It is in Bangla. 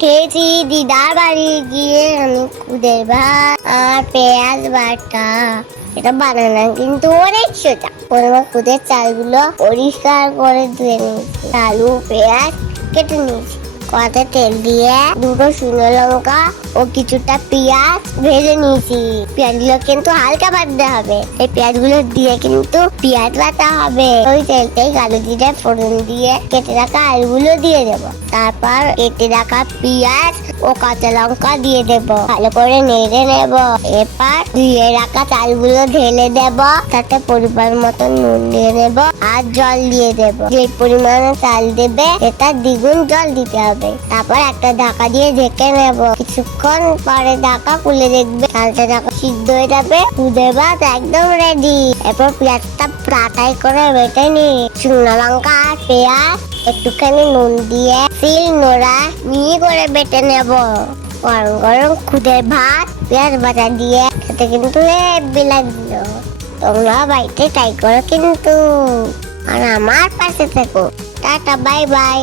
খেয়েছি দিদার বাড়ি গিয়ে আমি খুদের ভাত আর পেঁয়াজ বাটা। এটা বানানো কিন্তু অনেক সোজা। প্রথমে খুদের চালগুলো পরিষ্কার করে ধুয়ে নিয়েছি, আলু পেঁয়াজ কেটে নিয়েছি, কড়াতে তেল দিয়ে দুটো শুকনো লঙ্কা ও কিছুটা পেঁয়াজ ভেজে নিয়েছি। পেঁয়াজগুলো কিন্তু হালকা ভাজতে হবে, এই পেঁয়াজগুলো দিয়ে কিন্তু পেঁয়াজ বাটা হবে। ওই তেলটাই কালো জিরে ফোড়ন দিয়ে কেটে রাখা আলুগুলো দিয়ে দেবো, তারপর কেটে রাখা পেঁয়াজ ও কাঁচা লঙ্কা দিয়ে দেব, ভালো করে নেড়ে নেব। এরপর ধুয়ে রাখা চালগুলো ঢেলে দেব, তাতে পরিমাণ মতো নুন দিয়ে নেব আর জল দিয়ে দেব। যে পরিমাণে চাল দেবে সেটা দ্বিগুণ জল দিতে হবে। তারপর একটা ঢাকা দিয়ে ঢেকে নেব, কিছুক্ষণ পরে ঢাকা খুলে দেখবে চালটা যখন সিদ্ধ হয়ে যাবে খুদে ভাত একদম রেডি। এরপর পেঁয়াজটা পাতায় করে বেটে নি, শুকনো লঙ্কা আর পেঁয়াজ একটুখানি নুন দিয়ে শিল নোড়া মিহি করে বেটে নেব। গরম গরম খুদে ভাত পেঁয়াজ বাটা দিয়ে খেতে কিন্তু হেব্বি লাগলো। তোমরা বাড়িতে ট্রাই করো কিন্তু, আর আমার পাশে থেকো। Tata bye bye.